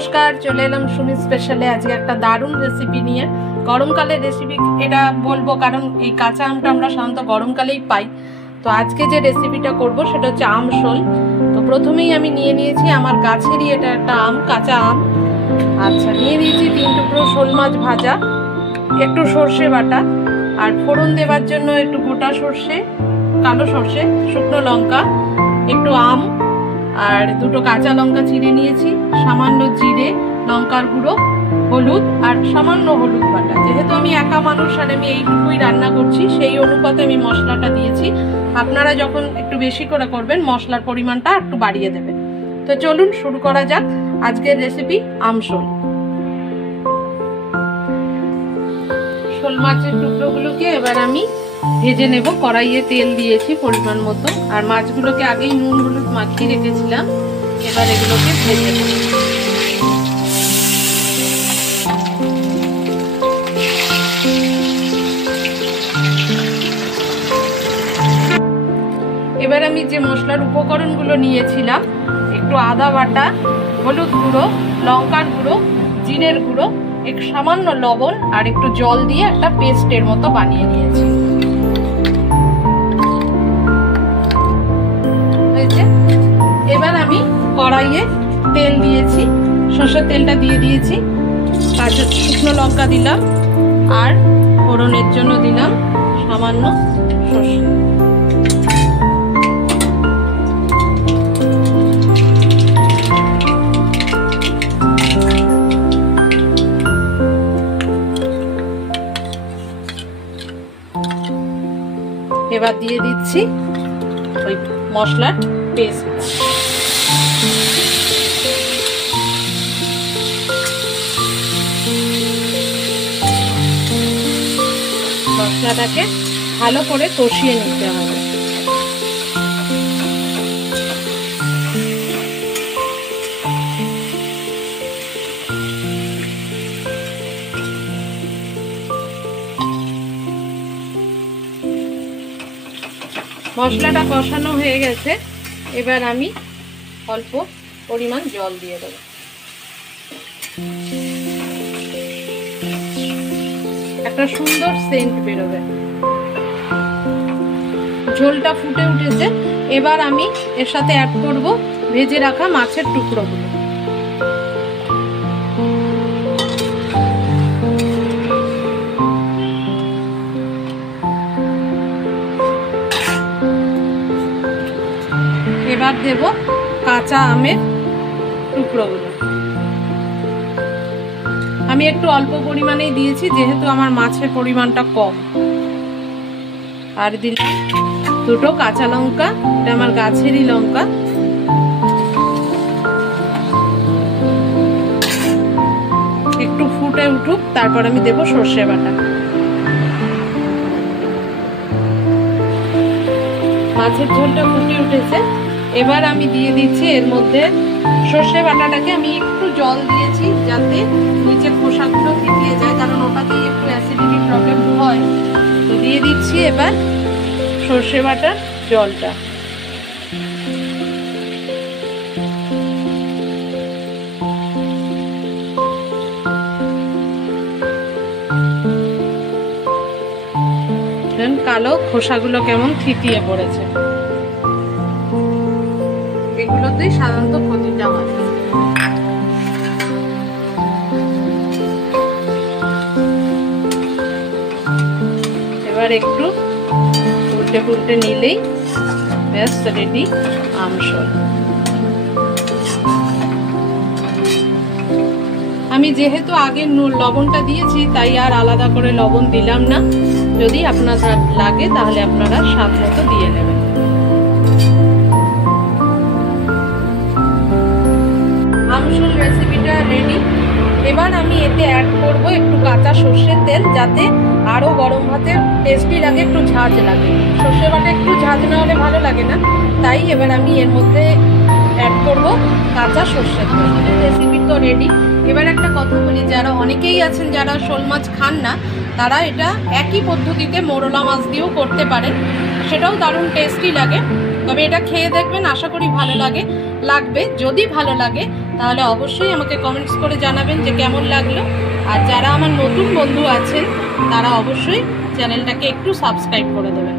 नमस्कार चले एलाम सुमी स्पेशले आज के एक दारुण रेसिपि निये गरम काले रेसिपि एटा बोलबो कारण এই কাঁচা আমটা আমরা সাধারণত গরমকালেই পাই। তো আজকে যে রেসিপিটা করব সেটা হচ্ছে আমশোল। তো প্রথমেই আমি নিয়ে নিয়েছি আমার গাছেরই এটা একটা আম, কাঁচা আম। আচ্ছা, নিয়ে নিয়েছি 3 টুকরো শোল মাছ ভাজা, একটু সরষে বাটা, আর ফোড়ন দেওয়ার জন্য একটু গোটা সরষে, কালো সরষে, শুকনো লঙ্কা, একটু আম আর দুটো কাঁচা লঙ্কা চিড়ে নিয়েছি, সামান্য জিরে, লঙ্কার গুঁড়ো, হলুদ আর সামান্য হলুদ বাটা। যেহেতু আমি একা মানুষ আর আমি এইটুকুই রান্না করছি সেই অনুপাতে আমি মশলাটা দিয়েছি। আপনারা যখন একটু বেশি করে করবেন মশলার পরিমাণটা একটু বাড়িয়ে দেবেন। তো চলুন শুরু করা যাক আজকের রেসিপি আমশোল। শোল মাছের টুকরোগুলোকে এবার আমি ভেজে নেব। কড়াইয়ে তেল দিয়েছি পরিমাণ মতো, আর মাছগুলোকে আগেই নুন হলুদ মাখিয়ে রেখেছিলাম। এবার এগুলোকে ভেজে নেব। এবার আমি যে মশলার উপকরণগুলো নিয়েছিলাম, একটু আদা বাটা, হলুদ গুঁড়ো, লঙ্কার গুঁড়ো, জিরের গুঁড়ো, এক সামান্য লবণ আর একটু জল দিয়ে একটা পেস্টের মতো বানিয়ে নিয়েছি। এবার আমি কড়াইয়ে তেল দিয়েছি, সরষের তেলটা দিয়ে দিয়েছি, কাঁচা শুকনো লঙ্কা দিলাম আর ফোড়নের জন্য দিলাম সামান্য সরষে। এবার দিয়ে দিচ্ছি ওই মশলার পেস্ট। মশলাটাকে ভালো করে কষিয়ে নিতে হবে। মশলাটা কষানো হয়ে গেছে, এবার আমি অল্প পরিমাণ জল দিয়ে দেব। একটা সুন্দর সেন্ট বেরোবে। ঝোলটা ফুটে উঠেছে, এবার আমি এর সাথে অ্যাড করব ভেজে রাখা মাছের টুকরোগুলো। এবার দেব কাঁচা আমের টুকরোগুলো। আমি একটু অল্প পরিমাণেই দিয়েছি যেহেতু আমার মাছের পরিমাণটা কম। আর দিলাম দুটো কাঁচা লঙ্কা, এটা আমার গাছেরই লঙ্কা। একটু ফুটে উঠুক, তারপর আমি দেব সর্ষে বাটা। মাছের ঝোলটা ফুটে উঠেছে, এবার আমি দিয়ে দিচ্ছি এর মধ্যে সর্ষে বাটাটাকে আমি একটু জল দিয়েছি যাতে নিচে খোসাগুলো ভিজিয়ে যায়, কারণ ওটাতেই একটু অ্যাসিডিটি প্রবলেম হয়। তো দিয়ে দিচ্ছি এবার সর্ষে বাটার জলটা। কালো খোসাগুলো কেমন থিতিয়ে পড়েছে, এগুলোতেই সাধারণত ক্ষতিটা হয়। এবার একটু উল্টে পুল্টে নিলেই ব্যাস রেডি আমশোল। আমি যেহেতু আগে লবণটা দিয়েছি তাই আর আলাদা করে লবণ দিলাম না। যদি আপনার লাগে তাহলে আপনারা স্বাদ মতো দিয়ে নেবেন। আমশোল রেসিপিটা রেডি। এবার আমি এতে অ্যাড করব একটু কাঁচা সর্ষের তেল, যাতে আরও গরম ভাতে টেস্টি লাগে, একটু ঝাঁঝ লাগে। সর্ষে বাটা একটু ঝাঁঝ না হলে ভালো লাগে না, তাই এবার আমি এর মধ্যে অ্যাড করব কাঁচা সর্ষের তেল। রেসিপি তো রেডি। এবার একটা কথা বলি, যারা অনেকেই আছেন যারা শোল মাছ খান না, তারা এটা একই পদ্ধতিতে মোরলা মাছ দিয়েও করতে পারেন, সেটাও দারুণ টেস্টি লাগে। তবে এটা খেয়ে দেখবেন, আশা করি ভালো লাগবে। যদি ভালো লাগে তাহলে অবশ্যই আমাকে কমেন্টস করে জানাবেন যে কেমন লাগলো। আর যারা আমার নতুন বন্ধু আছেন তারা অবশ্যই চ্যানেলটাকে একটু সাবস্ক্রাইব করে দেবেন।